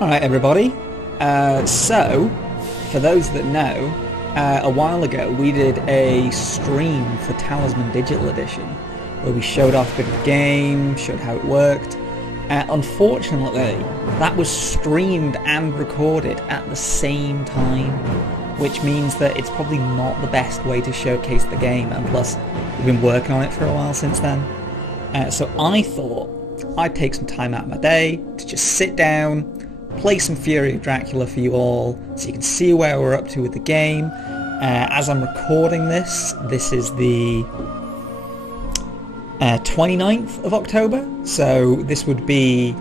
Alright everybody, so for those that know, a while ago we did a stream for Talisman Digital Edition where we showed off a bit of the game, showed how it worked. Unfortunately, that was streamed and recorded at the same time, which means that it's probably not the best way to showcase the game, and plus we've been working on it for a while since then. So I thought I'd take some time out of my day to just sit down, play some Fury of Dracula for you all, so you can see where we're up to with the game. As I'm recording this, this is the 29th of October, so this would be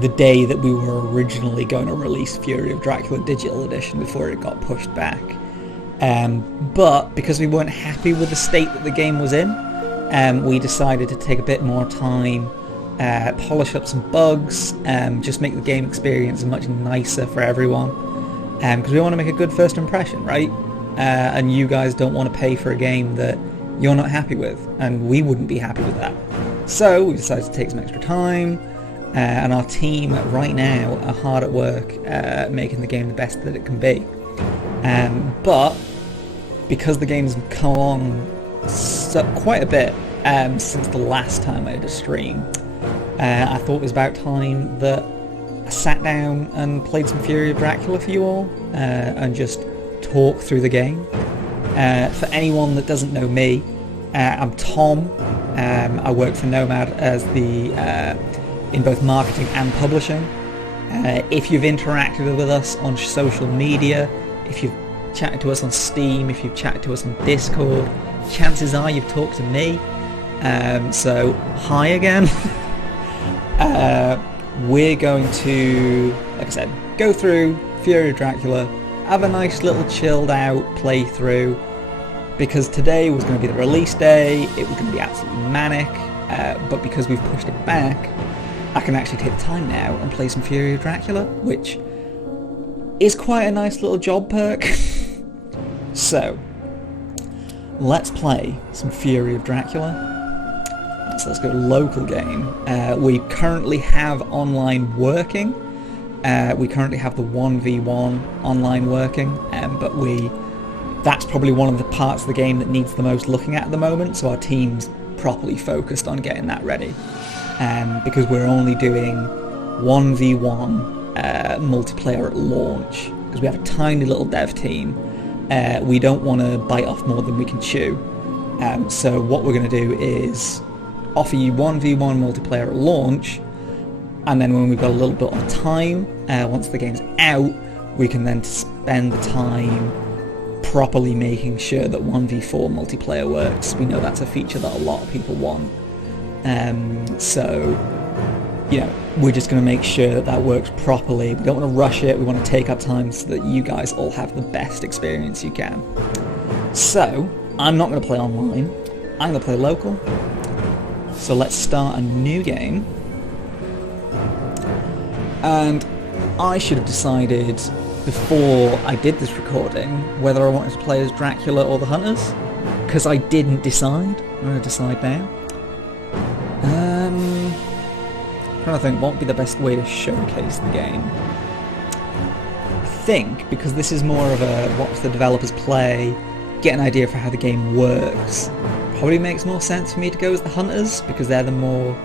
the day that we were originally going to release Fury of Dracula Digital Edition before it got pushed back. But because we weren't happy with the state that the game was in, we decided to take a bit more time, polish up some bugs, just make the game experience much nicer for everyone, because we want to make a good first impression, right? And you guys don't want to pay for a game that you're not happy with, and we wouldn't be happy with that. So we decided to take some extra time, and our team right now are hard at work making the game the best that it can be. But because the game's come along quite a bit since the last time I did a stream, I thought it was about time that I sat down and played some Fury of Dracula for you all, and just talk through the game. For anyone that doesn't know me, I'm Tom. I work for Nomad as in both marketing and publishing. If you've interacted with us on social media, if you've chatted to us on Steam, if you've chatted to us on Discord, chances are you've talked to me. So hi again. We're going to, like I said, go through Fury of Dracula, have a nice little chilled out playthrough, because today was going to be the release day. It was going to be absolutely manic, but because we've pushed it back, I can actually take the time now and play some Fury of Dracula, which is quite a nice little job perk. So let's play some Fury of Dracula. So let's go local game. We currently have online working. We currently have the 1v1 online working, but that's probably one of the parts of the game that needs the most looking at the moment, so our team's properly focused on getting that ready. Because we're only doing 1v1 multiplayer at launch, because we have a tiny little dev team. We don't want to bite off more than we can chew. So what we're going to do is offer you 1v1 multiplayer at launch, and then when we've got a little bit of time, once the game's out, we can then spend the time properly making sure that 1v4 multiplayer works. We know that's a feature that a lot of people want. So, you know, we're just going to make sure that that works properly. We don't want to rush it, we want to take our time so that you guys all have the best experience you can. So, I'm not going to play online, I'm going to play local. So let's start a new game. And I should have decided before I did this recording whether I wanted to play as Dracula or the Hunters, because I didn't decide. I'm going to decide now. I'm trying to think what would be the best way to showcase the game. I think because this is more of a watch the developers play, get an idea for how the game works, probably makes more sense for me to go as the Hunters, because they're the more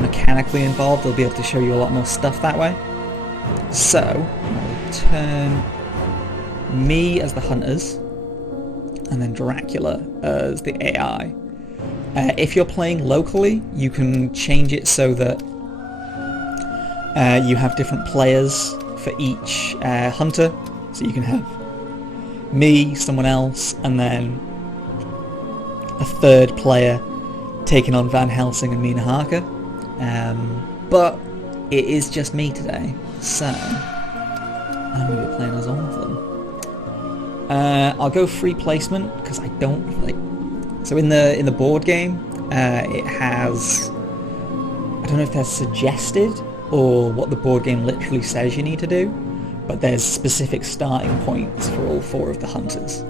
mechanically involved. They'll be able to show you a lot more stuff that way. So I'll turn me as the Hunters and then Dracula as the AI. If you're playing locally, you can change it so that you have different players for each hunter. So you can have me, someone else, and then a third player taking on Van Helsing and Mina Harker. But it is just me today, so I'm going to be playing as all of them. I'll go free placement because I don't like. So in the board game, it has, I don't know if that's suggested or what the board game literally says you need to do, but there's specific starting points for all four of the hunters.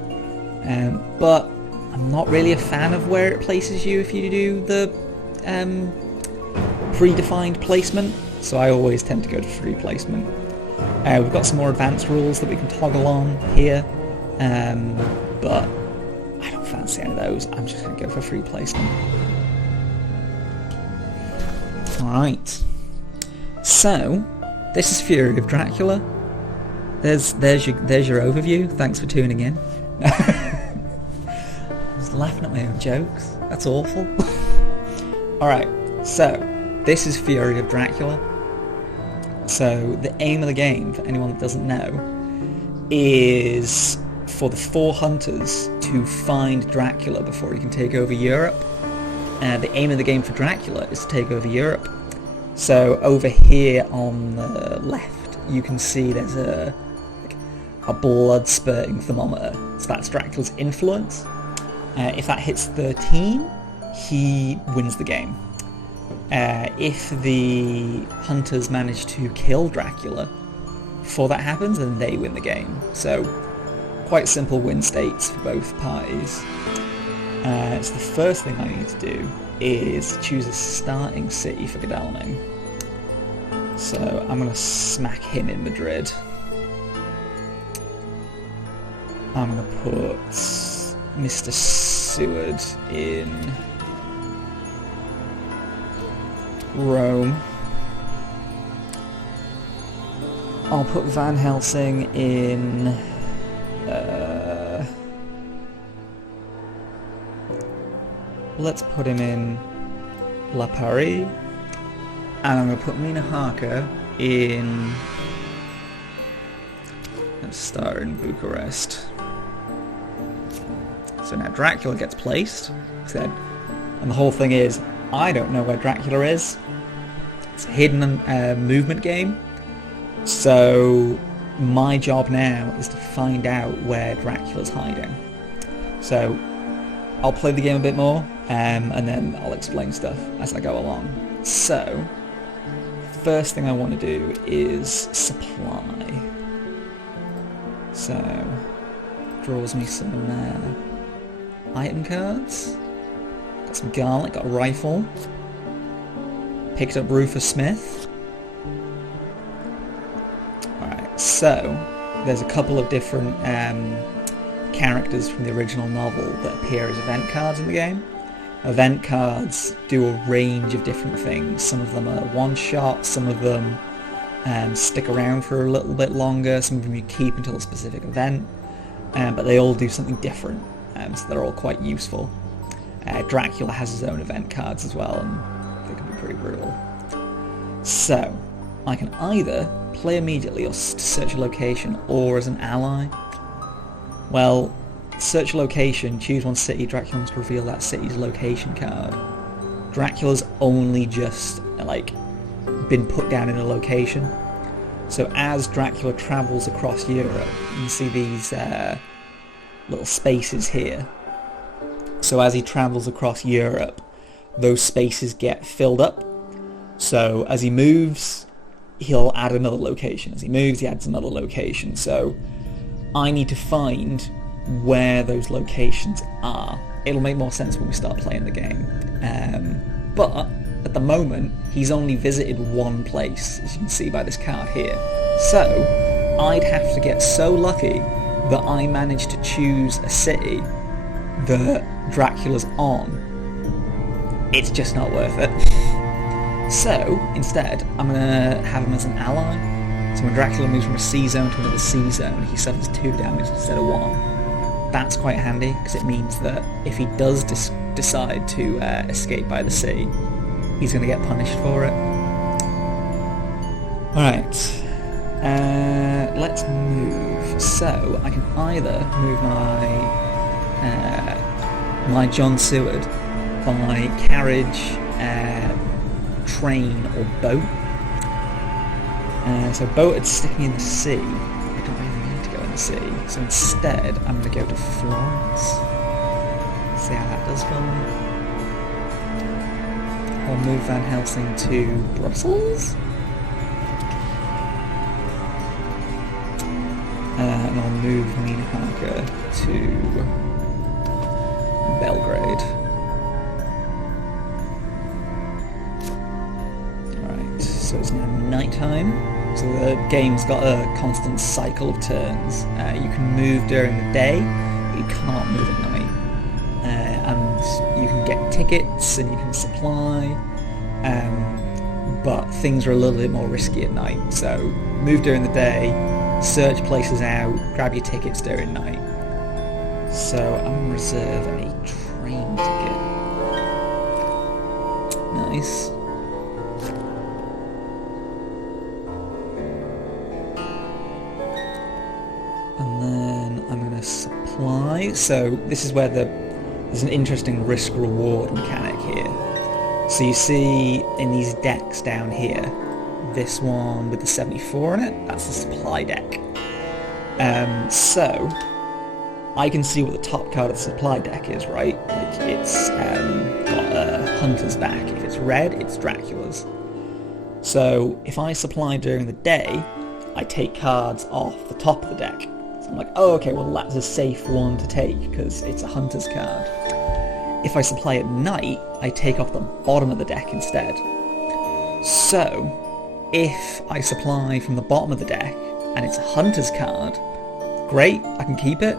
But I'm not really a fan of where it places you if you do the predefined placement, so I always tend to go to free placement. We've got some more advanced rules that we can toggle on here, but I don't fancy any of those. I'm just going to go for free placement. Alright, so this is Fury of Dracula. There's your overview. Thanks for tuning in. I was laughing at my own jokes. That's awful. Alright, so this is Fury of Dracula. So the aim of the game, for anyone that doesn't know, is for the 4 hunters to find Dracula before he can take over Europe. The aim of the game for Dracula is to take over Europe. So over here on the left, you can see there's a blood spurting thermometer. So that's Dracula's influence. If that hits 13, he wins the game. If the hunters manage to kill Dracula before that happens, then they win the game. So quite simple win states for both parties. So the first thing I need to do is choose a starting city for Godalming. So I'm going to smack him in Madrid. I'm going to put Mr. Seward in Rome. I'll put Van Helsing in let's put him in La Paris, and I'm going to put Mina Harker in, let's start in Bucharest. So now Dracula gets placed, and the whole thing is, I don't know where Dracula is. It's a hidden movement game, so my job now is to find out where Dracula's hiding. So I'll play the game a bit more, and then I'll explain stuff as I go along. So, first thing I want to do is supply. So, draws me some item cards. Got some garlic, got a rifle. Picked up Rufus Smith. Alright, so there's a couple of different characters from the original novel that appear as event cards in the game. Event cards do a range of different things. Some of them are one-shot, some of them stick around for a little bit longer, some of them you keep until a specific event, but they all do something different, so they're all quite useful. Dracula has his own event cards as well, and they can be pretty brutal. So, I can either play immediately or search a location, or as an ally. Well, search a location, choose one city, Dracula must reveal that city's location card. Dracula's only just, been put down in a location. So as Dracula travels across Europe, you can see these little spaces here. So as he travels across Europe, those spaces get filled up. So as he moves, he'll add another location. As he moves, he adds another location. So I need to find where those locations are. It'll make more sense when we start playing the game. But at the moment, he's only visited one place, as you can see by this card here. So I'd have to get so lucky that I manage to choose a city that Dracula's on. It's just not worth it. So instead, I'm going to have him as an ally. So when Dracula moves from a C zone to another C zone, he suffers 2 damage instead of 1. That's quite handy, because it means that if he does decide to escape by the sea, he's going to get punished for it. Alright, let's move. So I can either move my John Seward by carriage, train, or boat. So boat is sticking in the sea. I don't really need to go in the sea. So instead, I'm going to go to Florence. See how that does for me. I'll move Van Helsing to Brussels. And I'll move Mina Harker to Belgrade. Alright, so it's now nighttime. So the game's got a constant cycle of turns. You can move during the day, but you can't move at night. And you can get tickets and you can supply, but things are a little bit more risky at night. So move during the day, search places out, grab your tickets during night. So I'm going to reserve a train ticket. Nice. And then I'm going to supply. So this is where there's an interesting risk-reward mechanic here. So you see in these decks down here, this one with the 74 on it, that's the supply deck. So I can see what the top card of the supply deck is, right? Like it's got a hunter's back. If it's red, it's Dracula's. So if I supply during the day, I take cards off the top of the deck. So I'm like, oh, okay, well that's a safe one to take because it's a hunter's card. If I supply at night, I take off the bottom of the deck instead. So if I supply from the bottom of the deck and it's a hunter's card, great, I can keep it.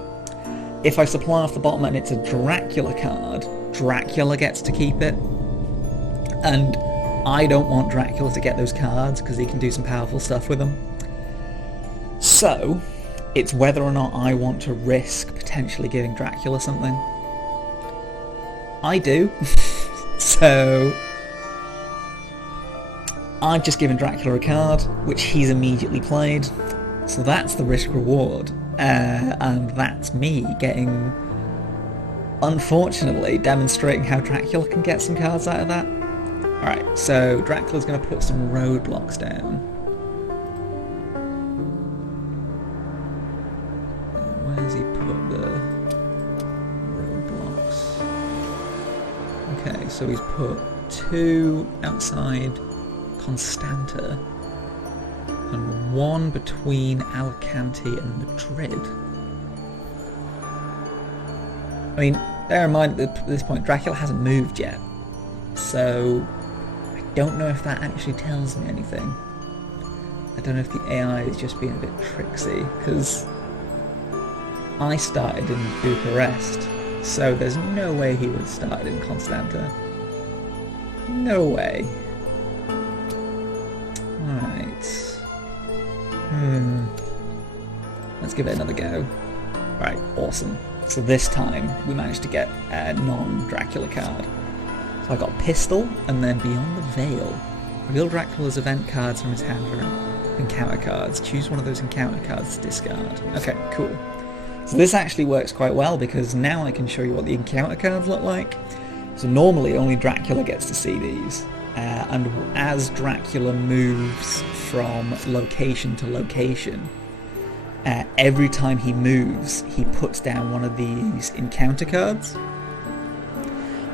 If I supply off the bottom and it's a Dracula card, Dracula gets to keep it. And I don't want Dracula to get those cards because he can do some powerful stuff with them. So it's whether or not I want to risk potentially giving Dracula something. I do. So I've just given Dracula a card, which he's immediately played. So that's the risk reward. And that's me getting, unfortunately, demonstrating how Dracula can get some cards out of that. Alright, so Dracula's going to put some roadblocks down. Where's he put the roadblocks? Okay, so he's put 2 outside Constanta and 1 between Alicante and Madrid. I mean, bear in mind at this point Dracula hasn't moved yet, so I don't know if that actually tells me anything. I don't know if the AI is just being a bit tricksy, because I started in Bucharest, so there's no way he would have started in Constanta. No way. Alright. Let's give it another go. Right, awesome. So this time we managed to get a non-Dracula card. So I got Pistol, and then Beyond the Veil. Reveal Dracula's event cards from his hand for encounter cards. Choose one of those encounter cards to discard. Okay, cool. So this actually works quite well because now I can show you what the encounter cards look like. So normally only Dracula gets to see these. And as Dracula moves from location to location, every time he moves, he puts down one of these encounter cards.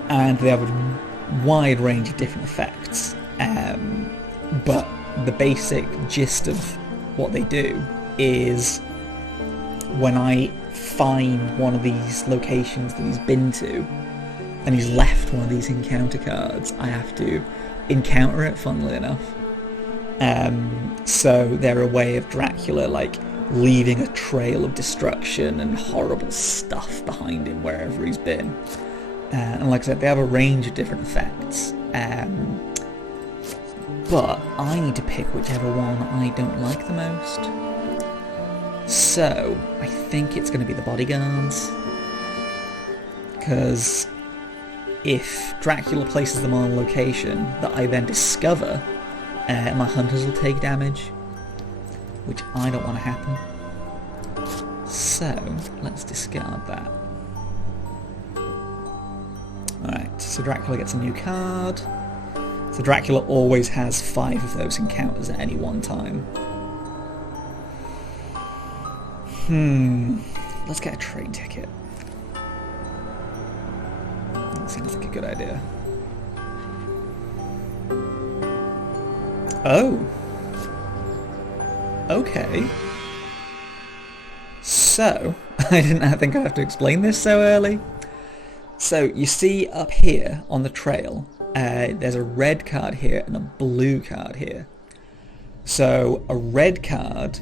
And they have a wide range of different effects. But the basic gist of what they do is when I find one of these locations that he's been to, and he's left one of these encounter cards, I have to encounter it, funnily enough. So they're a way of Dracula like leaving a trail of destruction and horrible stuff behind him wherever he's been. And like I said, they have a range of different effects. But I need to pick whichever one I don't like the most. So I think it's going to be the bodyguards. Because if Dracula places them on a location that I then discover, my hunters will take damage, which I don't want to happen. So let's discard that. Alright, so Dracula gets a new card. So Dracula always has 5 of those encounters at any one time. Let's get a train ticket. That seems like a good idea. Oh. Okay. So, I didn't think I'd have to explain this so early. So, you see up here on the trail, there's a red card here and a blue card here. So a red card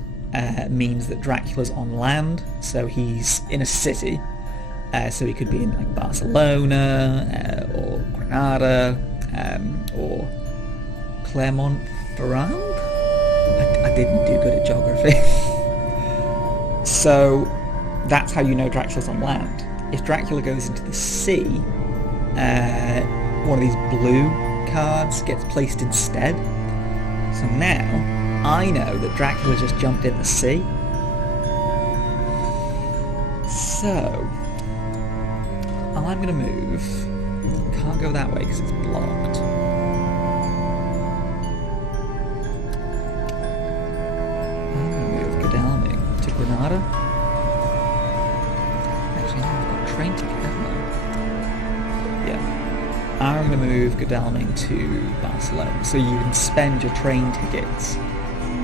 means that Dracula's on land, so he's in a city. So he could be in like Barcelona or Granada or Clermont-Ferrand. I didn't do good at geography. So that's how you know Dracula's on land. If Dracula goes into the sea, one of these blue cards gets placed instead. So now I know that Dracula just jumped in the sea. So I'm going to move. Can't go that way because it's blocked. I'm going to move Godalming to Granada. Actually, no, I've got a train ticket, haven't I? Yeah. I'm going to move Godalming to Barcelona. So you can spend your train tickets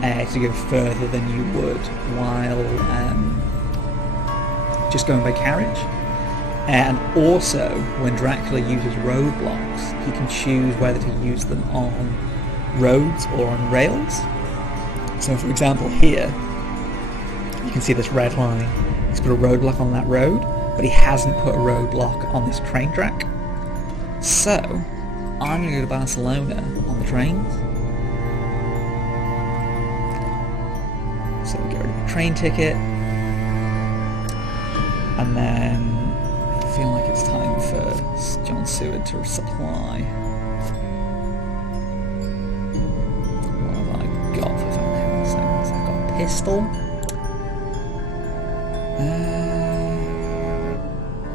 to go further than you would while just going by carriage. And also, when Dracula uses roadblocks, he can choose whether to use them on roads or on rails. So for example here, you can see this red line. He's put a roadblock on that road, but he hasn't put a roadblock on this train track. So, I'm going to go to Barcelona on the trains. So we'll get rid of the train ticket. And then I feel like it's time for John Seward to supply. What have I got for Van Helsing? So I've got a pistol.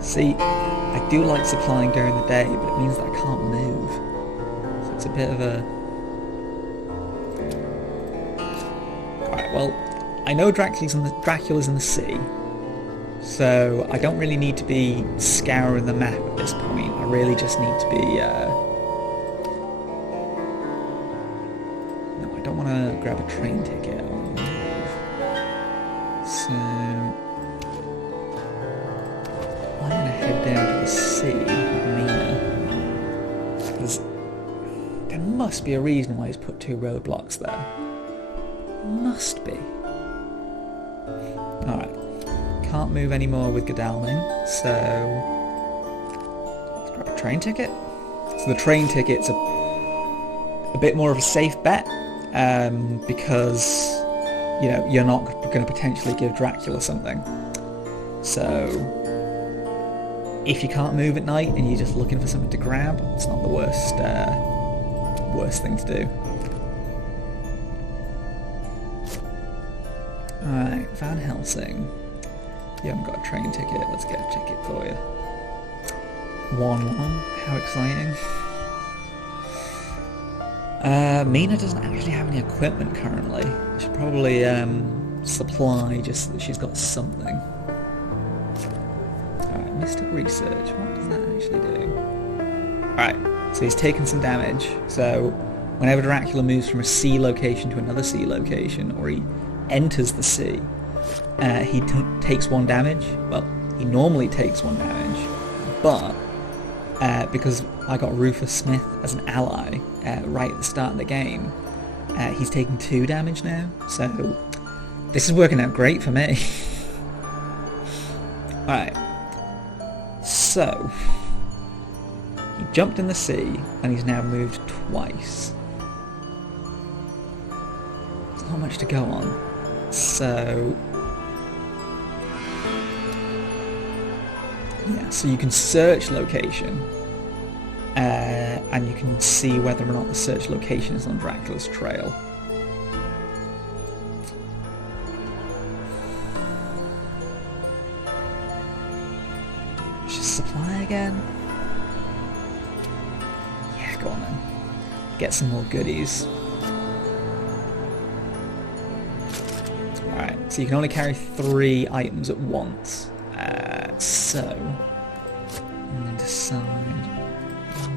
See, I do like supplying during the day, but it means that I can't move. So it's a bit of a... Alright, well, I know Dracula's in the sea. So I don't really need to be scouring the map at this point. I really just need to be... No, I don't want to grab a train ticket. I want to move. So... I'm going to head down to the sea with Mina. Because there must be a reason why he's put 2 roadblocks there. Must be. Alright. Can't move anymore with Godalming, so let's grab a train ticket. So the train ticket's a bit more of a safe bet, because you know you're not going to potentially give Dracula something. So if you can't move at night and you're just looking for something to grab, it's not the worst thing to do. Alright, Van Helsing. You haven't got a train ticket, let's get a ticket for you. 1-1, how exciting. Mina doesn't actually have any equipment currently. She should probably supply just so that she's got something. Alright, Mystic Research, what does that actually do? Alright, so he's taken some damage. So whenever Dracula moves from a sea location to another sea location, or he enters the sea, he takes 1 damage. Well, he normally takes 1 damage, but because I got Rufus Smith as an ally right at the start of the game, he's taking 2 damage now, so this is working out great for me. Alright, so he jumped in the sea and he's now moved twice. There's not much to go on. So yeah, so you can search location, and you can see whether or not the search location is on Dracula's trail. Just supply again? Yeah, go on then. Get some more goodies. Alright, so you can only carry 3 items at once. So I'm going to decide what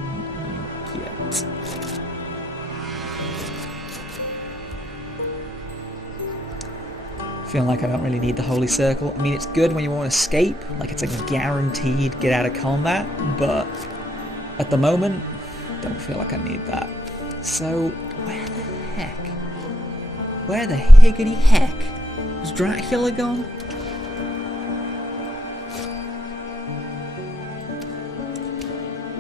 we get. Feeling like I don't really need the Holy Circle. I mean, it's good when you want to escape, like it's a guaranteed get out of combat, but at the moment, don't feel like I need that. So, where the heck Where the higgity heck was Dracula gone?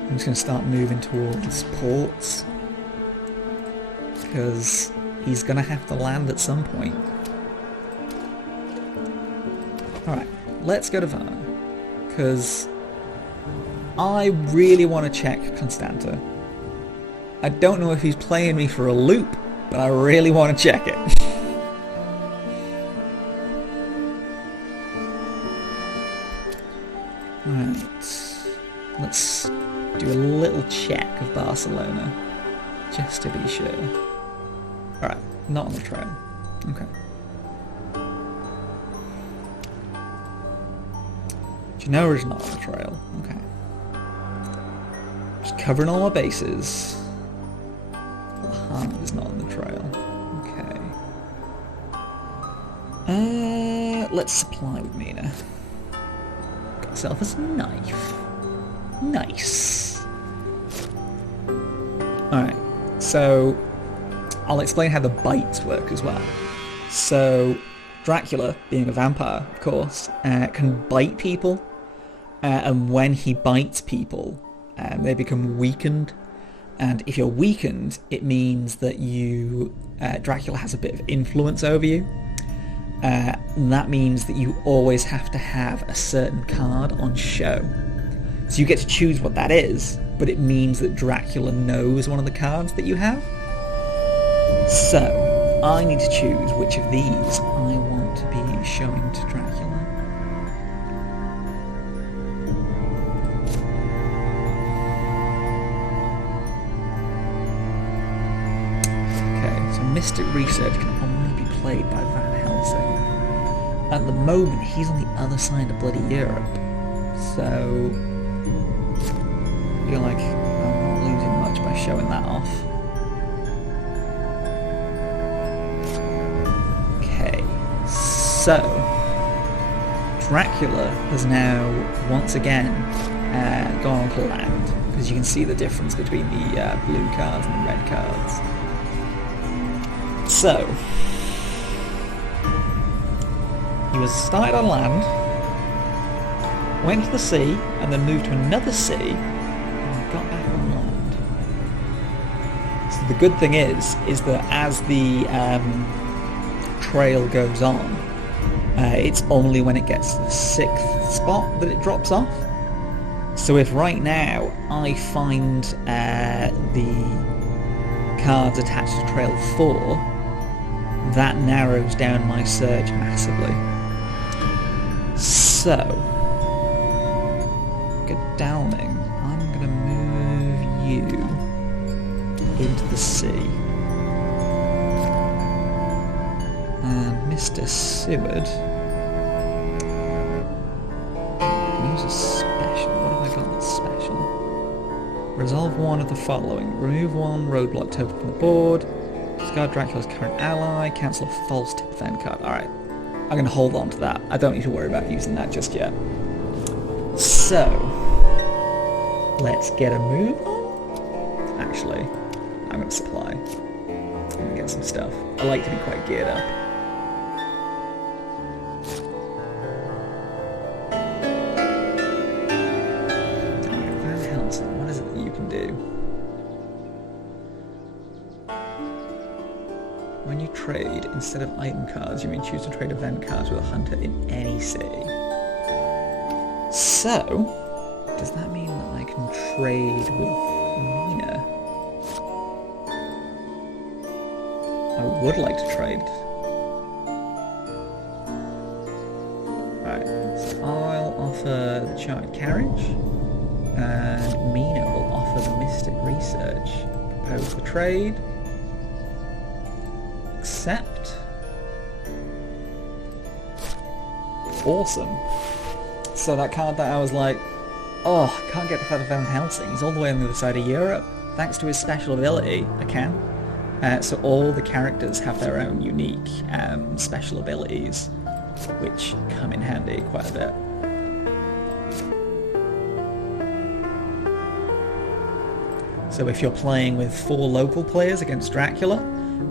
I'm just going to start moving towards ports, because he's going to have to land at some point. Alright, let's go to Varna, because I really want to check Constanta. I don't know if he's playing me for a loop, but I really want to check it. Right, let's do a little check of Barcelona, just to be sure. Alright, not on the trail. Okay. Genoa's not on the trail. Okay. Just covering all my bases. Is not on the trail. Okay. Let's supply with Mina. Got myself as a knife. Nice. Alright, so I'll explain how the bites work as well. So Dracula, being a vampire, of course, can bite people, and when he bites people, they become weakened. And if you're weakened, it means that Dracula has a bit of influence over you. And that means that you always have to have a certain card on show. So you get to choose what that is, but it means that Dracula knows one of the cards that you have. So I need to choose which of these I want to be showing to Dracula. Mystic Research can only be played by Van Helsing. At the moment, he's on the other side of bloody Europe, so I feel like I'm not losing much by showing that off. Okay, so Dracula has now once again gone on to land, because you can see the difference between the blue cards and the red cards. So, he was started on land, went to the sea, and then moved to another sea, and got back on land. So the good thing is that as the trail goes on, it's only when it gets to the 6th spot that it drops off. So if right now I find the cards attached to trail 4, that narrows down my search massively. So, Godalming, I'm going to move you into the sea. And Mr. Seward, use a special. What have I got that's special? Resolve one of the following. Remove one roadblock token from the board. Discard Dracula's current ally. Cancel a false tip event card. Alright. I'm going to hold on to that. I don't need to worry about using that just yet. So, let's get a move on. Actually, I'm going to supply. I'm going to get some stuff. I like to be quite geared up. Alright, Van Helsing, what is it that you can do? When you trade, instead of item cards, you may choose to trade event cards with a hunter in any city. So, does that mean that I can trade with Mina? I would like to trade. Alright, so I'll offer the Chartered Carriage, and Mina will offer the Mystic Research. Propose the trade. Accept. Awesome. So that card that I was like, oh, I can't get the Van Helsing, he's all the way on the other side of Europe. Thanks to his special ability, I can. So all the characters have their own unique special abilities, which come in handy quite a bit. So if you're playing with 4 local players against Dracula,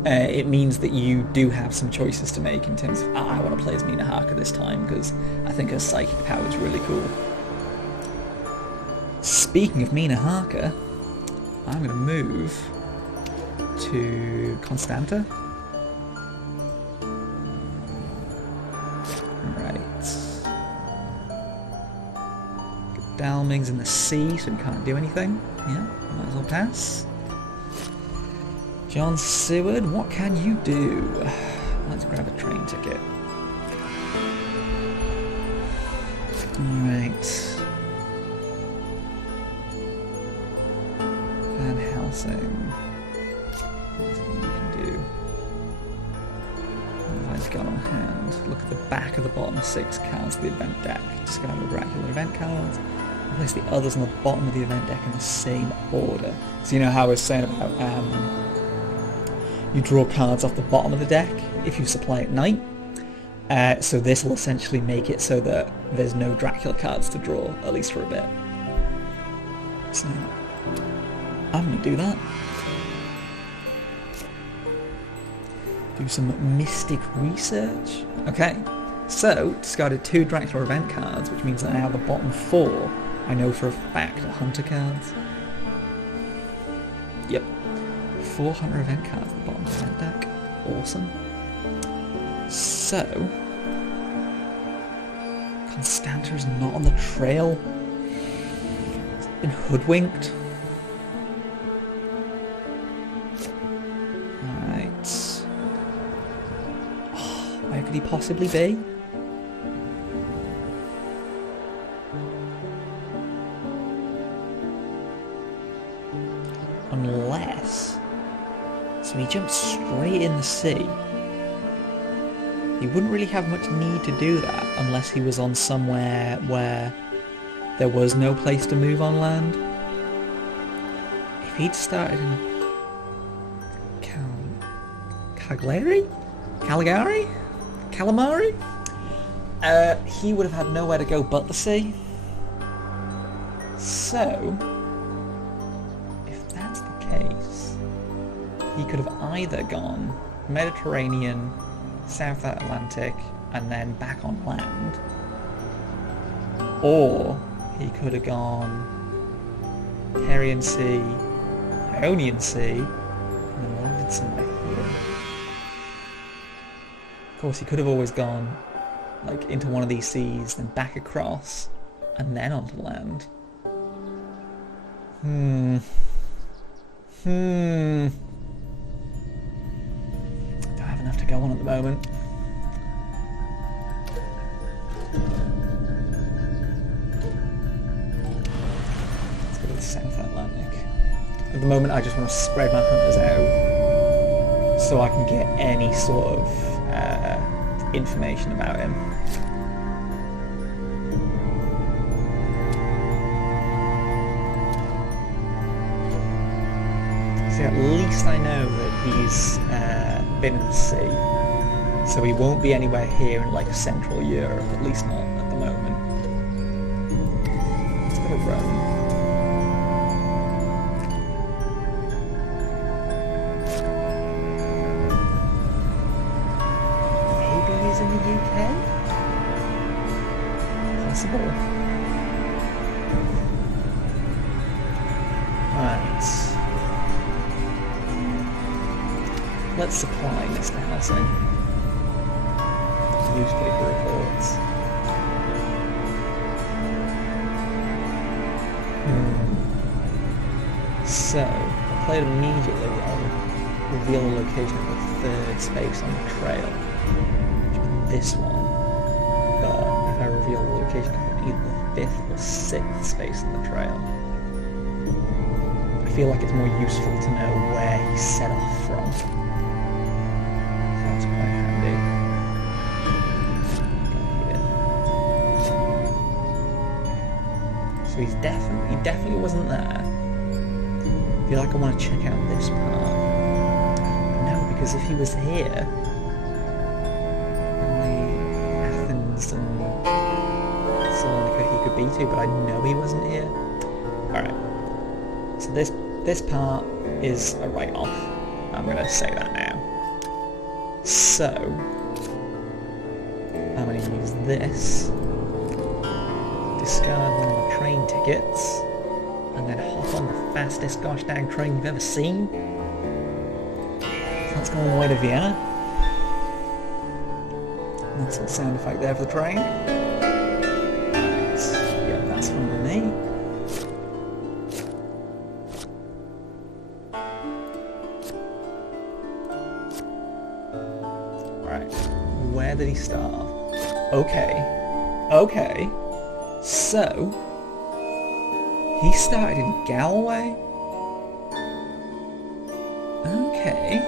it means that you do have some choices to make in terms of, I want to play as Mina Harker this time because I think her psychic power is really cool. Speaking of Mina Harker, I'm going to move to Constanta. Dalming's in the sea, so he can't do anything. Yeah, might as well pass. John Seward, what can you do? Let's grab a train ticket. Alright. Van Helsing. What's it you can do? What have I got on hand? Look at the back of the bottom 6 cards of the event deck. Discard the Dracula event cards. Place the others on the bottom of the event deck in the same order. So you know how I was saying about you draw cards off the bottom of the deck if you supply at night. So this will essentially make it so that there's no Dracula cards to draw, at least for a bit. So I'm going to do that. Do some mystic research. Okay, so discarded 2 Dracula event cards, which means that I have the bottom 4. I know for a fact are Hunter cards. Yep. 400 event cards at the bottom of the event deck. Awesome. So, Constanta is not on the trail. It's been hoodwinked. Alright. Oh, where could he possibly be? Unless... So he jumped straight in the sea. He wouldn't really have much need to do that unless he was on somewhere where there was no place to move on land. If he'd started in Cagliari? Caligari? Calamari? He would have had nowhere to go but the sea. So... case, he could have either gone Mediterranean, South Atlantic, and then back on land, or he could have gone Tarian Sea, Ionian Sea, and then landed somewhere here. Of course, he could have always gone like into one of these seas, then back across, and then onto land. Don't have enough to go on at the moment. Let's go to the South Atlantic. At the moment I just want to spread my hunters out so I can get any sort of information about him. At least I know that he's been in the sea, so he won't be anywhere here in like Central Europe, at least not at the moment. Let's go to Rome. Maybe he's in the UK? Possible. Right. Let's supply Mr. Helsing. Newspaper reports. So, I played immediately. I'll reveal the location of the 3rd space on the trail, which is this one. But if I reveal the location of either the 5th or 6th space on the trail, I feel like it's more useful to know where he set off from. That's quite handy. So he definitely wasn't there. I feel like I want to check out this part. No, because if he was here, only Athens and Salonika he could be to, but I know he wasn't here. Alright. So this part is a write-off. I'm going to say that now. So, I'm going to use this, discard one of my train tickets, and then hop on the fastest gosh dang train you've ever seen. So let's go all the way to Vienna. Nice little sound effect there for the train. Right. Yep, that's fine with me. Right, where did he start? Okay, so he started in Galway? Okay.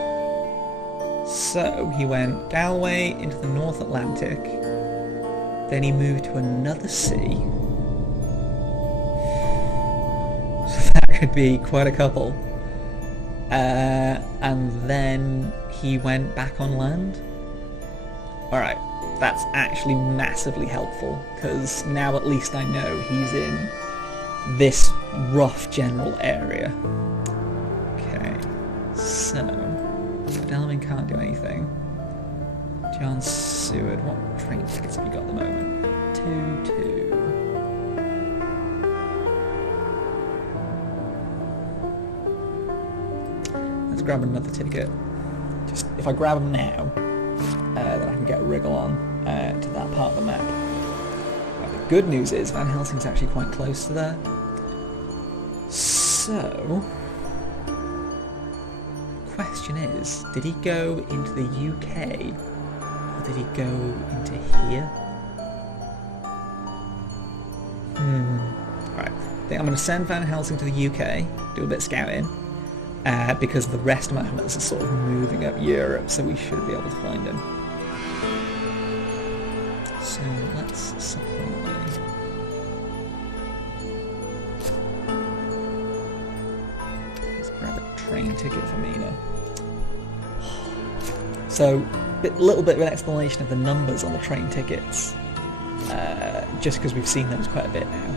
So he went Galway into the North Atlantic, then he moved to another city. So that could be quite a couple. And then he went back on land. Alright, that's actually massively helpful, because now at least I know he's in this rough general area. Okay, so Delvin can't do anything. John Seward, what train tickets have you got at the moment? 2-2. Let's grab another ticket. Just if I grab them now, then I can get a wriggle on to that part of the map. Right, the good news is Van Helsing's actually quite close to there. So, question is, did he go into the UK or did he go into here? Right, I think I'm going to send Van Helsing to the UK, do a bit of scouting, because the rest of my hunters are sort of moving up Europe, so we should be able to find him. So let's supply. Let's grab a train ticket for Mina. So, a little bit of an explanation of the numbers on the train tickets, just because we've seen those quite a bit now.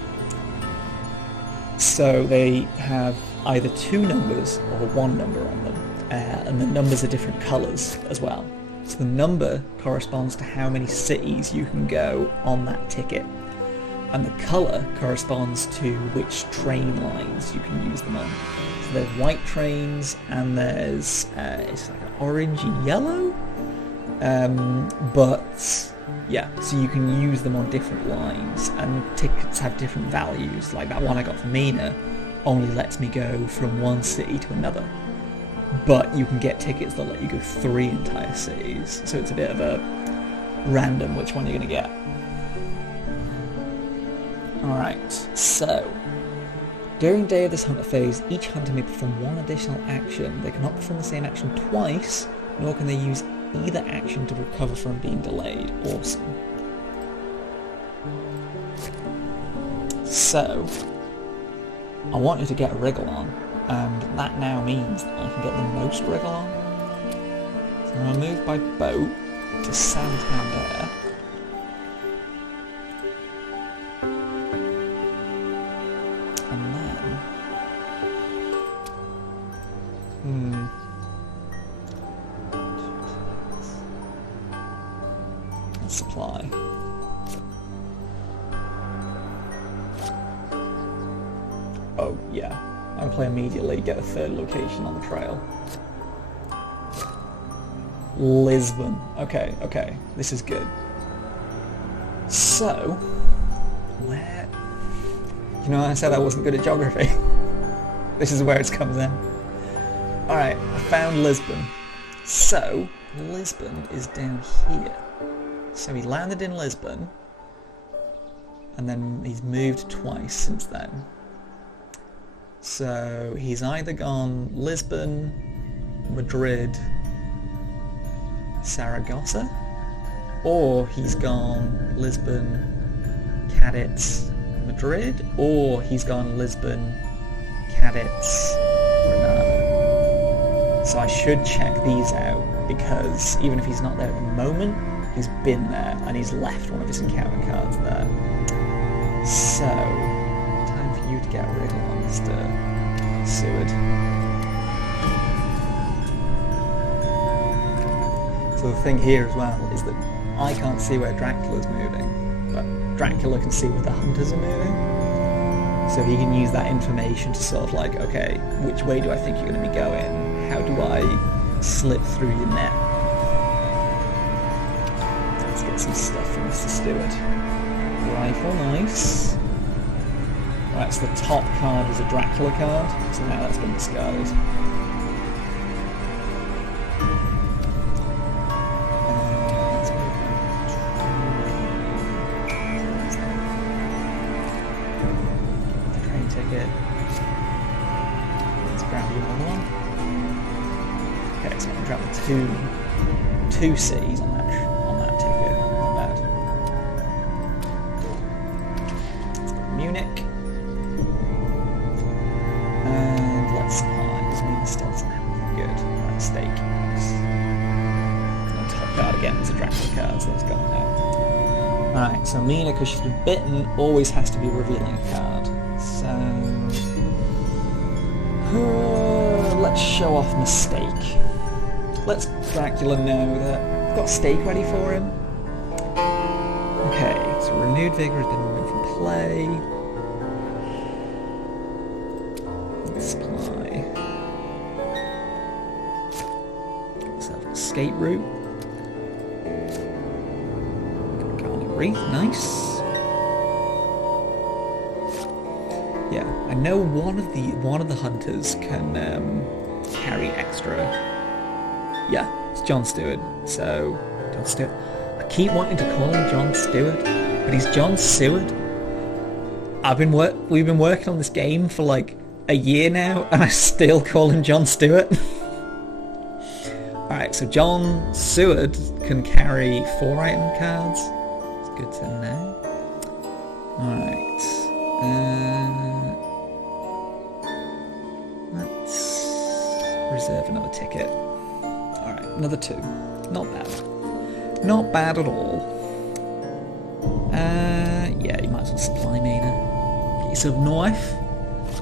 So they have either 2 numbers or 1 number on them, and the numbers are different colours as well. So the number corresponds to how many cities you can go on that ticket, and the colour corresponds to which train lines you can use them on. So there's white trains, and there's it's like orangey yellow, but yeah, so you can use them on different lines, and tickets have different values. Like that one I got from Mina only lets me go from one city to another, but you can get tickets that let you go 3 entire cities, so it's a bit of a random which one you're going to get. Alright, so during day of this hunter phase, each hunter may perform 1 additional action. They cannot perform the same action twice, nor can they use either action to recover from being delayed. Awesome. So, I want you to get a wriggle on, and that now means that I can get the most wriggle on. So I'm going to move by boat to Santander. And then... let's supply. Oh, yeah. I can play immediately, get a 3rd location on the trail. Lisbon. Okay. This is good. So, where... You know, I said I wasn't good at geography. This is where it comes in. Alright, I found Lisbon. So, Lisbon is down here. So he landed in Lisbon, and then he's moved twice since then. So he's either gone Lisbon, Madrid, Saragossa, or he's gone Lisbon, Cadiz, Madrid, or he's gone Lisbon, Cadiz, Granada. So I should check these out, because even if he's not there at the moment, he's been there and he's left one of his encounter cards there. So, time for you to get a wriggle on, Mr. Seward. So the thing here as well is that I can't see where Dracula's moving, but Dracula can see where the hunters are moving. So he can use that information to sort of like, okay, which way do I think you're going to be going? How do I slip through your net? Let's get some stuff from Mr. Stewart. Rifle, nice. Right, so the top card is a Dracula card, so now that's been discarded. Ticket. Let's grab you another one. Okay, so I can grab the two C's on that ticket. Not bad. Let's go Munich. And let's supply. This means still good. Right, steak. Nice. And the top card again is a Dracula card, so that's gone now. Alright, so Mina, because she's been bitten, always has to be revealing a card. So let's show off Mistake. Let's Dracula know that I've got steak ready for him. Okay, so renewed vigor has been removed from play. Let's supply. Let's have an escape route. Garlic wreath, nice. Yeah, I know one of the hunters can carry extra. Yeah, it's John Stewart. So John Stewart. I keep wanting to call him John Stewart, but he's John Seward. We've been working on this game for like a year now, and I still call him John Stewart. All right, so John Seward can carry 4 item cards. It's good to know. All right. Let's reserve another ticket. Alright, another 2. Not bad. Not bad at all. Yeah, you might as well supply Mina. Get yourself a knife.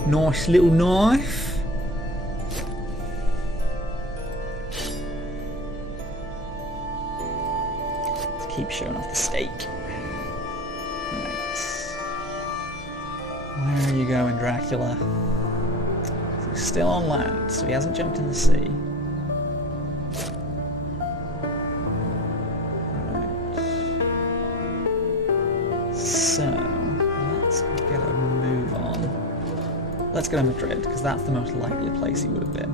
Nice little knife. Let's keep showing off the steak. Where are you going, Dracula? So he's still on land, so he hasn't jumped in the sea. Right. So, let's get a move on. Let's go to Madrid, because that's the most likely place he would have been.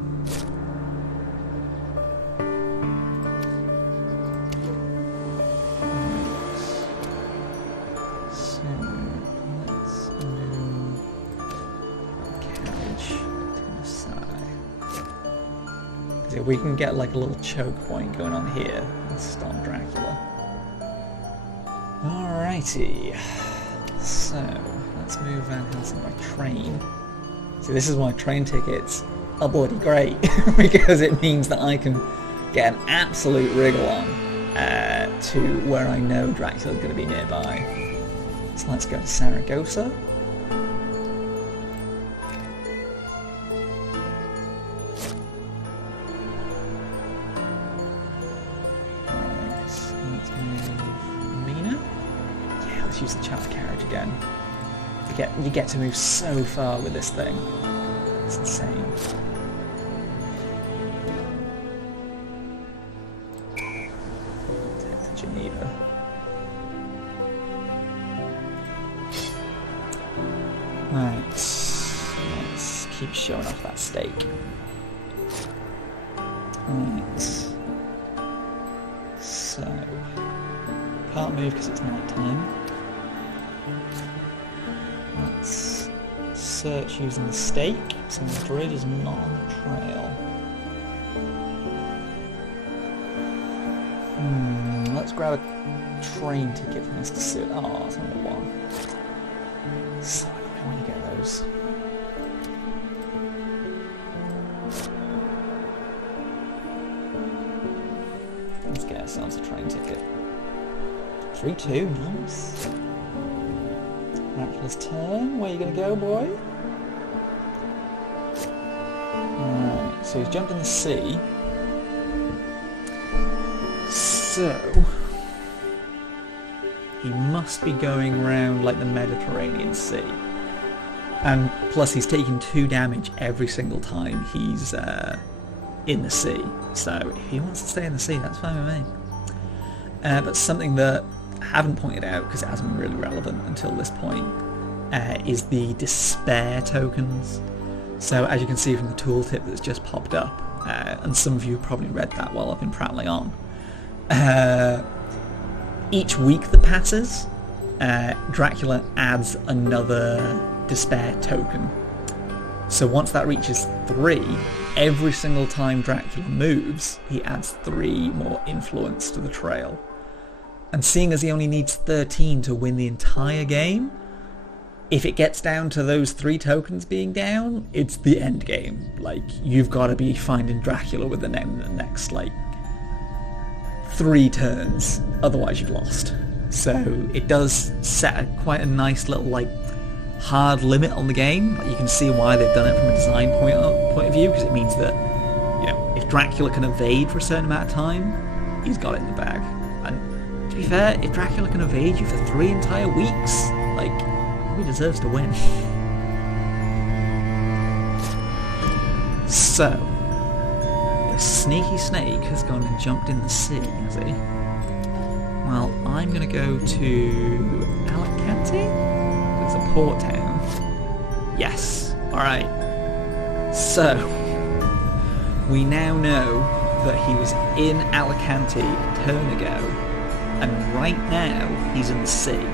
We can get like a little choke point going on here and stop Dracula. Alrighty. So, let's move Van Helsing by train. See, this is why train tickets are bloody great, because it means that I can get an absolute wriggle on to where I know Dracula's going to be nearby. So let's go to Saragossa. Use the chapter carriage again. You get to move so far with this thing. It's insane. Take to Geneva. Right. Let's keep showing off that steak. Right. So can't move because it's night time. Let's search using the stake, so Madrid is not on the trail. Let's grab a train ticket for Mr. Sid. Oh, it's only 1. So annoying when you get those. Let's get ourselves a train ticket. 3-2, nice. Dracula's turn. Where are you going to go, boy? Alright, so he's jumped in the sea. So he must be going around like the Mediterranean Sea. And plus he's taking 2 damage every single time he's in the sea. So if he wants to stay in the sea, that's fine with me. But something that I haven't pointed out, because it hasn't been really relevant until this point, is the despair tokens. So as you can see from the tooltip that's just popped up, and some of you probably read that while I've been prattling on, each week that passes, Dracula adds another despair token. So once that reaches 3, every single time Dracula moves, he adds 3 more influence to the trail. And seeing as he only needs 13 to win the entire game, if it gets down to those 3 tokens being down, it's the end game. Like, you've got to be finding Dracula within the next, like, 3 turns, otherwise you've lost. So it does set quite a nice little, like, hard limit on the game. Like, you can see why they've done it from a design point of view, because it means that, you know, if Dracula can evade for a certain amount of time, he's got it in the bag. And to be fair, if Dracula can evade you for 3 entire weeks, like, he deserves to win. So, the sneaky snake has gone and jumped in the sea, has he? Well, I'm going to go to Alicante? It's a port town. Yes. Alright. So, we now know that he was in Alicante a turn ago, and right now he's in the sea.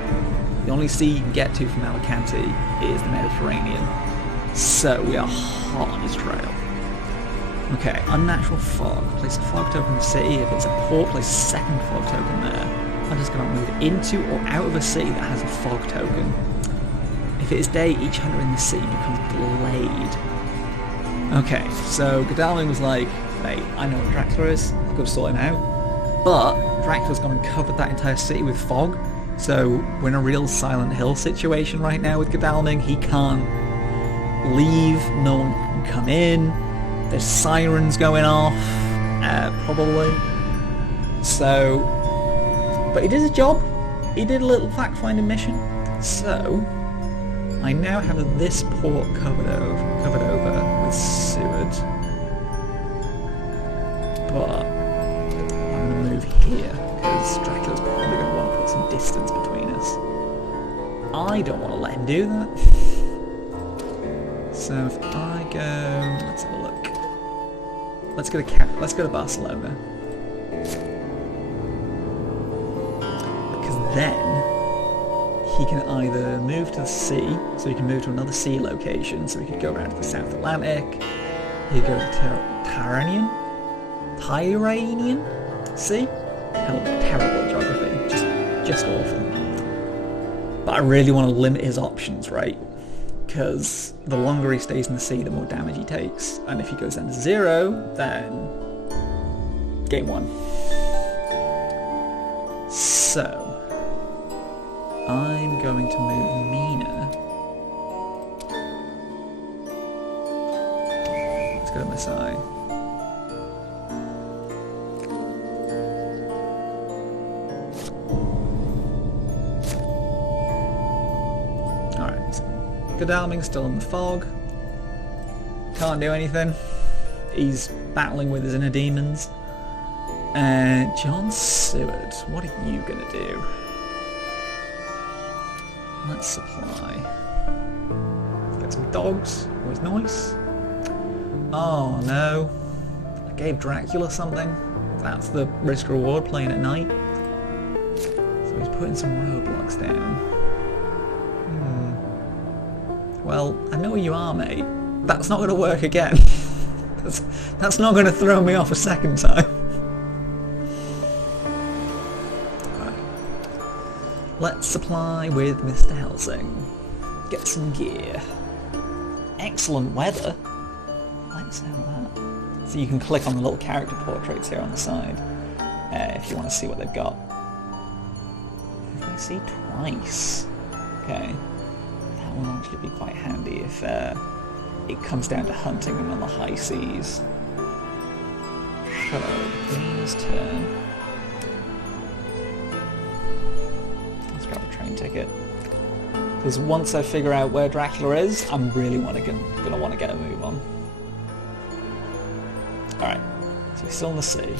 The only sea you can get to from Alicante is the Mediterranean. So we are hot on his trail. Okay, unnatural fog. Place a fog token in the city. If it's a port, place a second fog token there. I'm just going to move into or out of a city that has a fog token. If it is day, each hunter in the city becomes delayed. Okay, so Godalming was like, hey, I know what Dracula is, go sort him out. But Dracula's gone and covered that entire city with fog. So we're in a real Silent Hill situation right now with Godalming. He can't leave, no one can come in, there's sirens going off, probably. So, but he did his job, he did a little fact-finding mission. So, I now have this port covered over with Seward. But I'm going to move here, because Dracula's probably going to want to put some distance between us. I don't want to let him do that. So if I go, let's have a look. Let's go to Barcelona. Because then he can either move to the sea, so he can move to another sea location, so he could go around to the South Atlantic. He could go to Tyrrhenian Sea. Terrible geography, just awful. But I really want to limit his options, right? Because the longer he stays in the sea, the more damage he takes. And if he goes down to 0, then game 1. So I'm going to move Mina. Let's go to Masai. Godalming's still in the fog. Can't do anything. He's battling with his inner demons. John Seward, what are you gonna do? Let's supply. Let's get some dogs. Always nice. Oh no. I gave Dracula something. That's the risk reward playing at night. So he's putting some roadblocks down. Well, I know you are, mate. That's not going to work again. that's not going to throw me off a second time. Right. Let's supply with Mr. Helsing. Get some gear. Excellent weather. I like the sound of that. So you can click on the little character portraits here on the side if you want to see what they've got. If I see twice. Okay. That will actually be quite handy if it comes down to hunting them on the high seas. So, please turn. ticket. Because once I figure out where Dracula is, I'm really gonna want to get a move on. Alright, so we're still in the sea.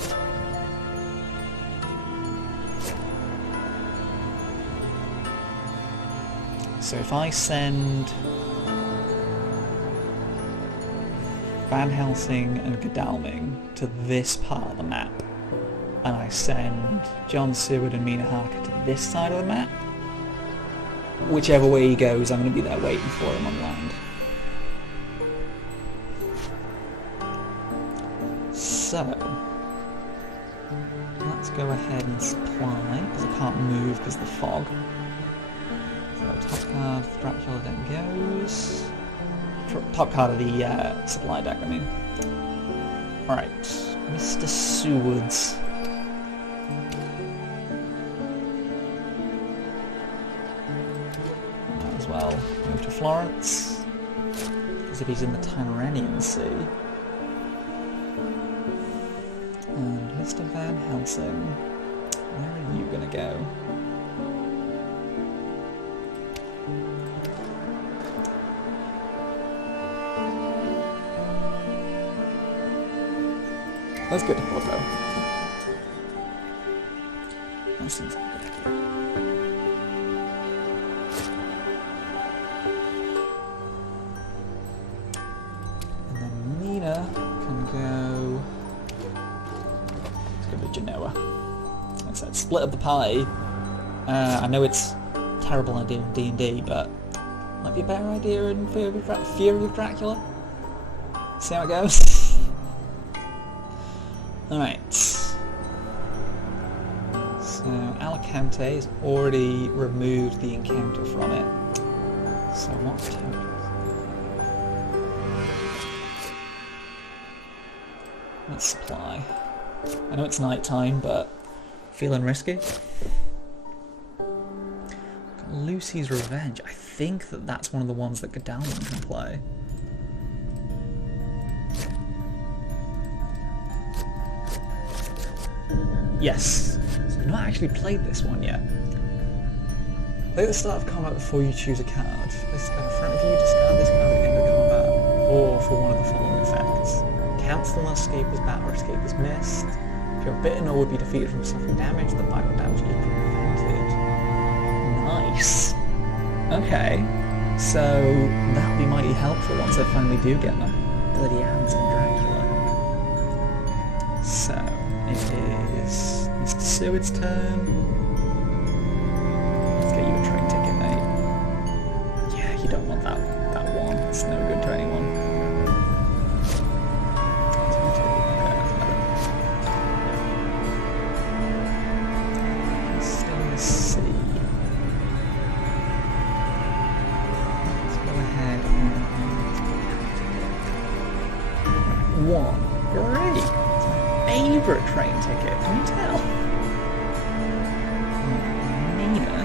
So if I send Van Helsing and Godalming to this part of the map, and I send John Seward and Mina Harker to this side of the map, whichever way he goes, I'm going to be there waiting for him on land. So, let's go ahead and supply, because I can't move because of the fog. So top card, Dracula deck goes. Top card of the supply deck, I mean. Alright, Mr. Seward's. Might as well move to Florence, as if he's in the Tyrrhenian Sea. And Mr. Van Helsing, where are you gonna go? Let's go to Porto. That seems like a good idea. And then Nina can go... Let's go to Genoa. Like I said, split up the pie. I know it's a terrible idea in D&D, but might be a better idea in Fury of Dracula. See how it goes? Alright, so Alicante has already removed the encounter from it. So what token? Let's supply. I know it's night time, but feeling risky. Got Lucy's Revenge. I think that's one of the ones that Godalming can play. Yes. So I've not actually played this one yet. Play at the start of combat before you choose a card. This card in front of you, discard this card at the end of combat, or for one of the following effects. Cancel an escape as battle or escape as missed. If you're bitten or would be defeated from suffering damage, the bite or damage is prevented. Nice. Okay. So that'll be mighty helpful once I finally do get my bloody hands on Dracula. So it is Mr. Seward's turn. Let's get you a train ticket, mate. Yeah, you don't want that one. It's no good to anyone. Still in the sea. Let's go ahead and one. Great. Favourite train ticket, can you tell? Nina?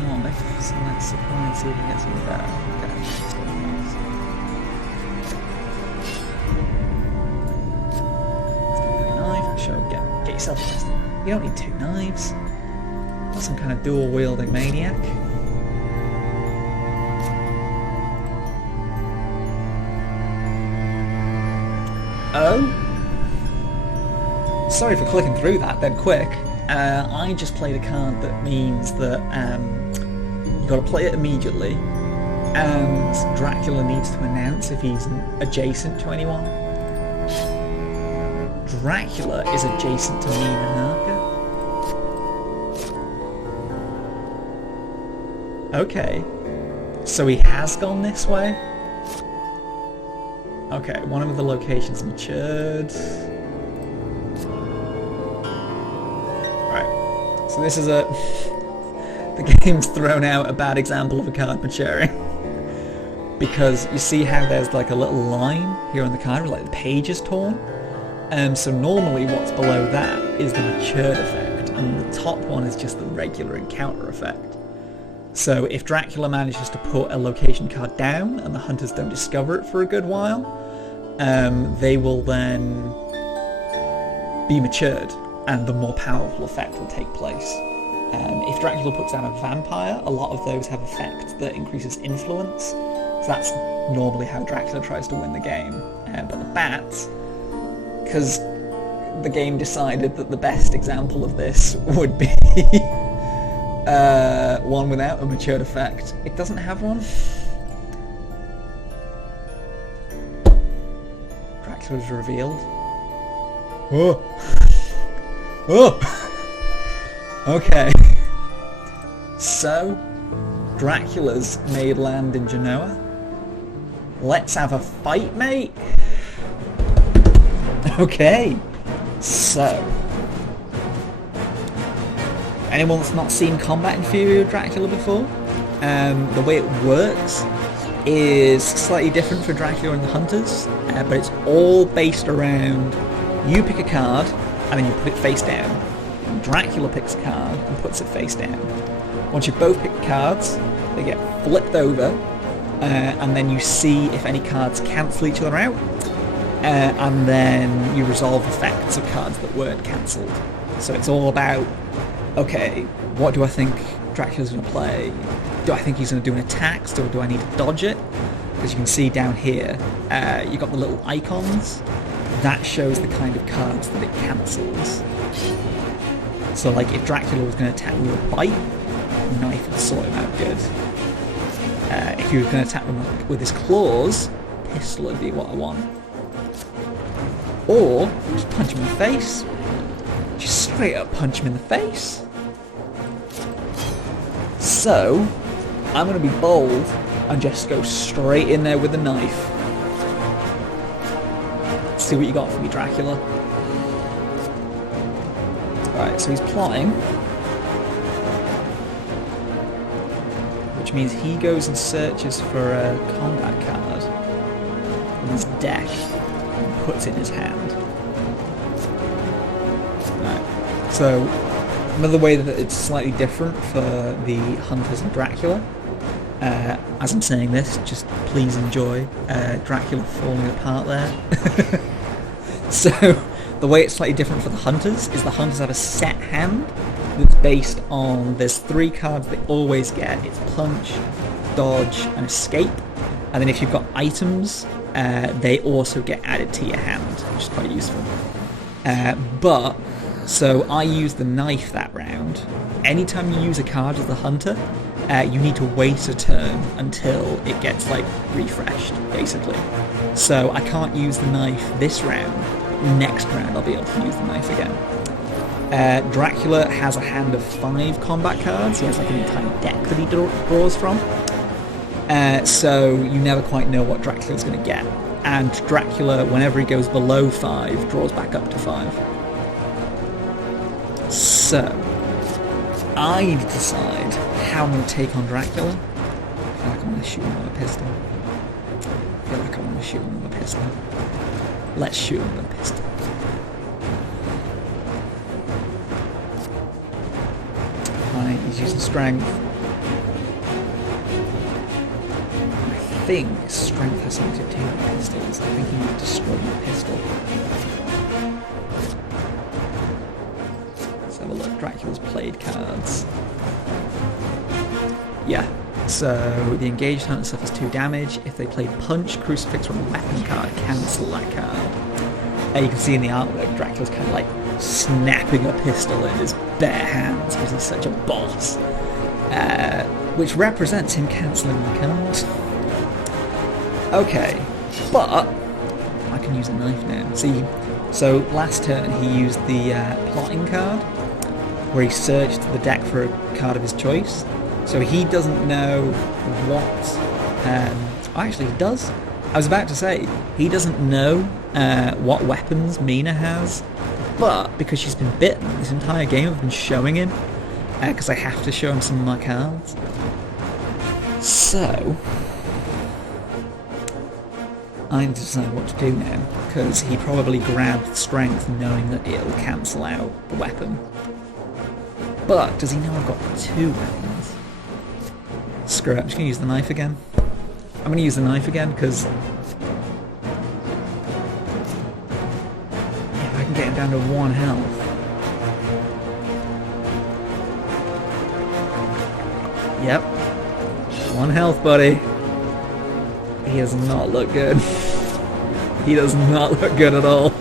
Not. So let's supply and see if we can get something better. Okay, let's go with that. Let's get a knife. Sure, get yourself a pistol. You don't need two knives. Not some kind of dual wielding maniac. Oh? Sorry for clicking through that then quick. I just played a card that means that you got to play it immediately, and Dracula needs to announce if he's adjacent to anyone. Dracula is adjacent to Mina Harker. Okay, so he has gone this way. Okay, one of the locations matured. So this is the game's thrown out a bad example of a card maturing. Because you see how there's like a little line here on the card where like the page is torn? So normally what's below that is the matured effect, and the top one is just the regular encounter effect. So if Dracula manages to put a location card down and the hunters don't discover it for a good while, they will then be matured, and the more powerful effect will take place. If Dracula puts down a vampire, a lot of those have effects that increases influence. So that's normally how Dracula tries to win the game. But the bats, because the game decided that the best example of this would be one without a matured effect. It doesn't have one. Dracula's revealed. Oh! Oh! Okay. So, Dracula's made land in Genoa. Let's have a fight, mate! Okay. So, anyone that's not seen combat in Fury of Dracula before, the way it works is slightly different for Dracula and the Hunters, but it's all based around you pick a card and then you put it face down. And Dracula picks a card and puts it face down. Once you both pick cards, they get flipped over, and then you see if any cards cancel each other out. And then you resolve effects of cards that weren't cancelled. So it's all about, okay, what do I think Dracula's going to play? Do I think he's going to do an attack, or do I need to dodge it? As you can see down here, you've got the little icons. That shows the kind of cards that it cancels. So like if Dracula was going to attack with a bite, knife would sort him out good. If he was going to attack with his claws, pistol would be what I want. Or just punch him in the face. Just straight up punch him in the face. So, I'm going to be bold and just go straight in there with a knife. Let's see what you got for me, Dracula. Alright, so he's plotting. Which means he goes and searches for a combat card in his deck. Puts in his hand. Right. So, another way that it's slightly different for the Hunters and Dracula, as I'm saying this, just please enjoy Dracula falling apart there. So, the way it's slightly different for the Hunters is the Hunters have a set hand that's based on, there's 3 cards they always get. It's Punch, Dodge, and Escape. And then if you've got items, they also get added to your hand, which is quite useful. But, so I used the knife that round. Anytime you use a card as the Hunter, you need to wait a turn until it gets, like, refreshed, basically. So I can't use the knife this round, but next round I'll be able to use the knife again. Dracula has a hand of 5 combat cards. He has, like, an entire deck that he draws from. So you never quite know what Dracula's going to get. And Dracula, whenever he goes below 5, draws back up to 5. So, I need to decide how I'm going to take on Dracula. I feel like I want to shoot him with a pistol. Let's shoot him with a pistol. Right, he's using strength. I think strength has something to do with pistols. I think he might destroy my pistol. Let's have a look. Dracula's played cards. Yeah. So the engaged hunter suffers 2 damage. If they play Punch, Crucifix, or a weapon card, cancel that card. And you can see in the artwork, Dracula's kind of like snapping a pistol in his bare hands because he's such a boss. Which represents him cancelling the card. Okay, but I can use a knife now. See, so last turn he used the plotting card, where he searched the deck for a card of his choice. So he doesn't know what... actually, he does. I was about to say, he doesn't know what weapons Mina has, but because she's been bitten, this entire game I've been showing him, because I have to show him some of my cards. So... I need to decide what to do now, because he probably grabbed strength knowing that it'll cancel out the weapon. But does he know I've got 2 weapons? Screw it, I'm just going to use the knife again. I'm going to use the knife again, because if I can get him down to 1 health. Yep. 1 health, buddy. He does not look good. He does not look good at all.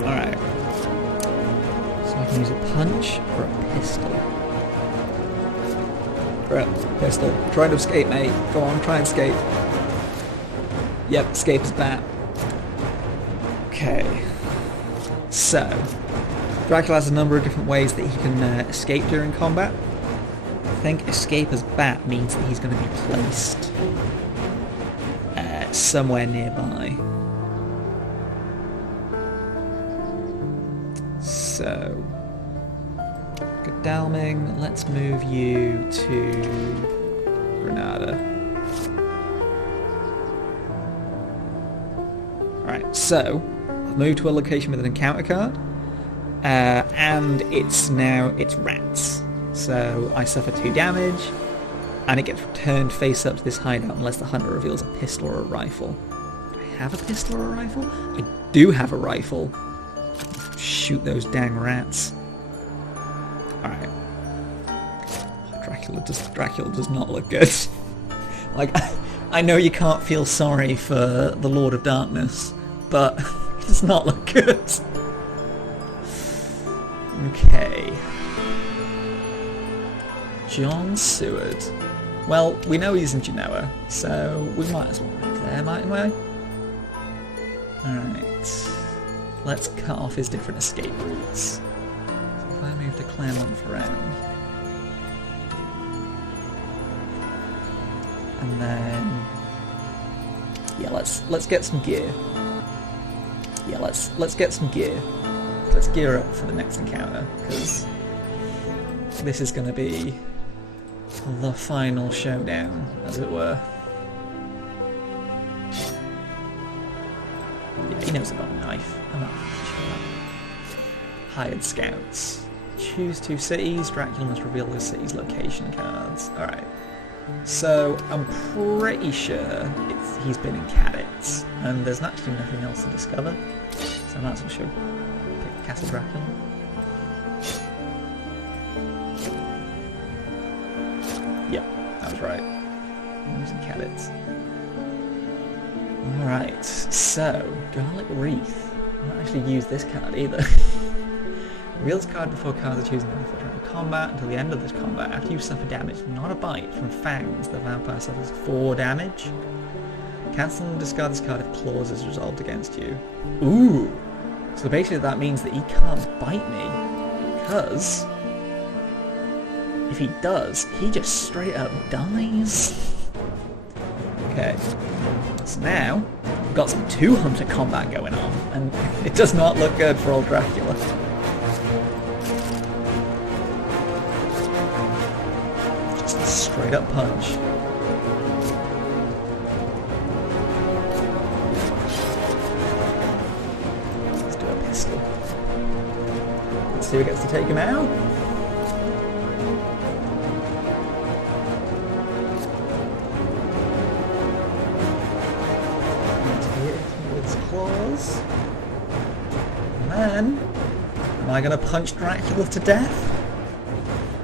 Alright. So I can use a punch or a pistol. Right, pistol. Try to escape, mate. Go on, try and escape. Yep, escape is bad. Okay. So, Dracula has a number of different ways that he can escape during combat. I think escape as bat means that he's going to be placed somewhere nearby. So, Godalming, let's move you to Granada. Alright, so I've moved to a location with an encounter card, and it's rats. So I suffer 2 damage, and it gets returned face up to this hideout unless the hunter reveals a pistol or a rifle. Do I have a pistol or a rifle? I do have a rifle. Shoot those dang rats. Alright. Dracula does not look good. Like, I know you can't feel sorry for the Lord of Darkness, but it does not look good. Okay. John Seward. Well, we know he's in Genoa, so we might as well move there, mightn't we? Alright. Let's cut off his different escape routes. So if I move to Clermont-Ferrand, and then yeah, let's get some gear. Yeah, let's get some gear. Let's gear up for the next encounter, because this is going to be the final showdown, as it were. Yeah, he knows about a knife. I'm not sure. Hired scouts. Choose 2 cities. Dracula must reveal the city's location cards. Alright. So, I'm pretty sure he's been in Cadix, and there's actually nothing else to discover. So I might as well pick Castle Dracula. Yep, that was right. I'm using Cadix. Alright, so, Garlic Wreath. I don't actually use this card either. Reveal this card before cards are chosen before during combat. Until the end of this combat, after you suffer damage, not a bite, from fangs, the vampire suffers 4 damage. Cancel and discard this card if clause is resolved against you. Ooh! So basically that means that he can't bite me, because if he does, he just straight up dies. Okay, so now we've got some 2-hunter combat going on, and it does not look good for old Dracula. Just a straight up punch. Let's do a pistol. Let's see who gets to take him out. Claws. And then, am I going to punch Dracula to death?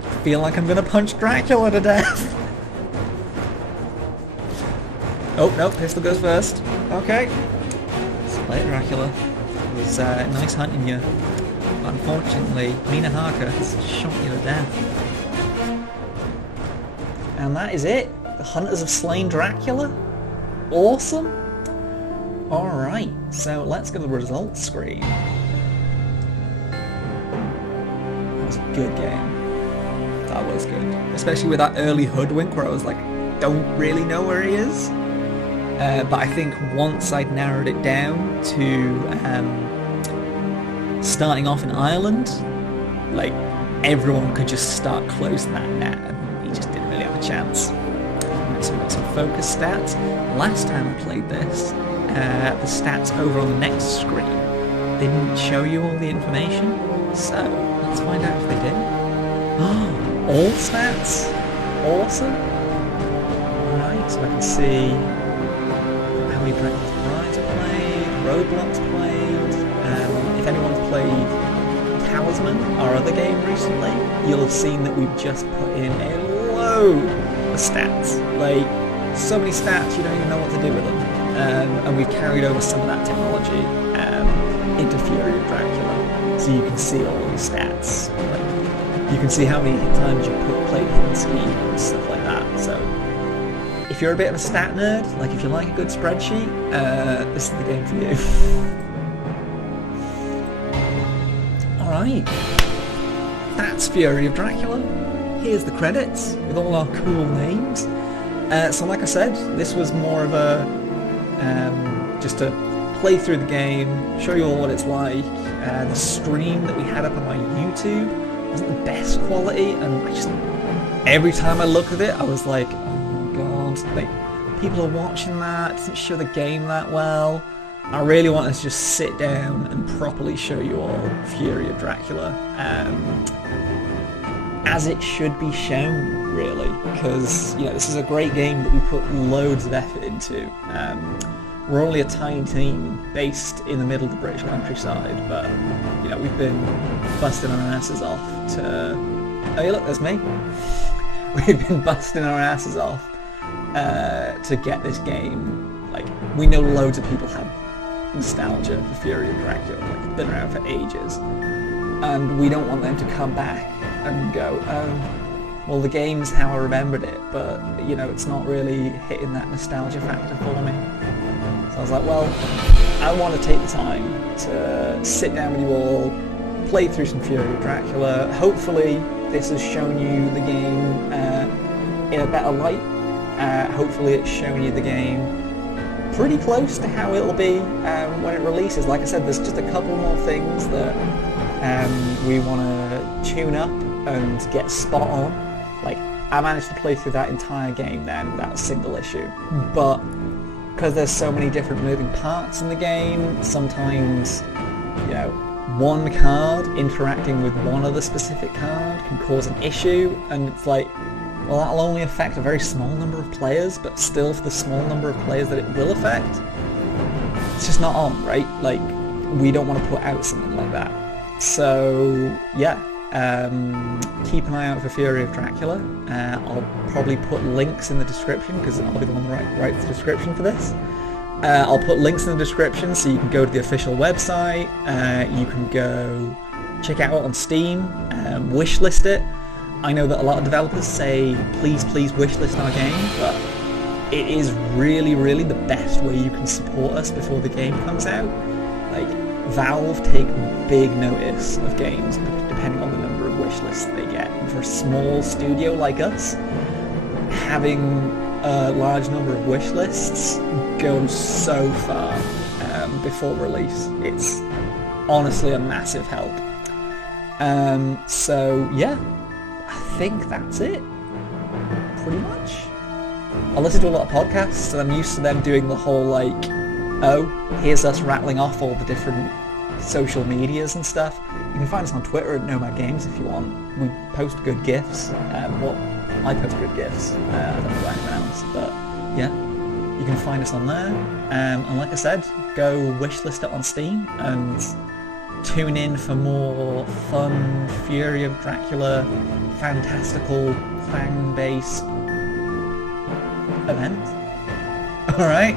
I feel like I'm going to punch Dracula to death. Oh, no, pistol goes first. Okay. Slay Dracula. It was nice hunting you. Unfortunately, Mina Harker has shot you to death. And that is it. The hunters have slain Dracula. Awesome. Alright, so let's go to the results screen. That was a good game. That was good. Especially with that early hoodwink where I was like, don't really know where he is. But I think once I'd narrowed it down to starting off in Ireland, like, everyone could just start closing that net and he just didn't really have a chance. So we've got some focus stats. Last time I played this, the stats over on the next screen didn't show you all the information, so let's find out if they did. All stats? Awesome! Alright, so I can see how many Dracula's Brides are played, Roadblocks played, if anyone's played Towers Talisman, our other game recently, you'll have seen that we've just put in a load of stats. Like, so many stats you don't even know what to do with them. And we've carried over some of that technology into Fury of Dracula. So you can see all of the stats. Like, you can see how many times you've played Hidden Scheme and stuff like that. So if you're a bit of a stat nerd, like if you like a good spreadsheet, this is the game for you. Alright, that's Fury of Dracula. Here's the credits with all our cool names. So like I said, this was more of a just to play through the game, show you all what it's like. The stream that we had up on my YouTube wasn't the best quality, and I just, every time I look at it, I was like, oh my god, like, people are watching that, it doesn't show the game that well. I really want to just sit down and properly show you all Fury of Dracula, as it should be shown, really, because, you know, this is a great game that we put loads of effort into. We're only a tiny team based in the middle of the British countryside, but, you know, we've been busting our asses off to... Oh, yeah, look, there's me. We've been busting our asses off to get this game. Like, we know loads of people have nostalgia for Fury of Dracula, like, it's been around for ages, and we don't want them to come back and go, oh, well, the game's how I remembered it, but, you know, it's not really hitting that nostalgia factor for me. So I was like, well, I want to take the time to sit down with you all, play through some Fury of Dracula. Hopefully this has shown you the game in a better light. Hopefully it's shown you the game pretty close to how it'll be when it releases. Like I said, there's just a couple more things that we want to tune up and get spot on. Like, I managed to play through that entire game then without a single issue, but because there's so many different moving parts in the game, sometimes, you know, one card interacting with one other specific card can cause an issue, and it's like, well, that'll only affect a very small number of players, but still for the small number of players that it will affect, it's just not on, right? Like, we don't want to put out something like that. So, yeah, keep an eye out for Fury of Dracula. I'll probably put links in the description, because I'll be the one that writes the description for this. I'll put links in the description so you can go to the official website, you can go check it out on Steam, wishlist it. I know that a lot of developers say, please wishlist our game, but it is really, really the best way you can support us before the game comes out. Like, Valve take big notice of games depending on the number of wishlists they get. And for a small studio like us, having a large number of wishlists goes so far before release. It's honestly a massive help. So yeah, I think that's it, pretty much. I listen to a lot of podcasts, and I'm used to them doing the whole, like, oh, here's us rattling off all the different social medias and stuff. You can find us on Twitter at Nomad Games if you want. We post good GIFs. Well, I post good GIFs. I don't know about anyone else, but yeah, you can find us on there. And like I said, go wishlist it on Steam and tune in for more fun Fury of Dracula, fantastical, fan-based events. Alright?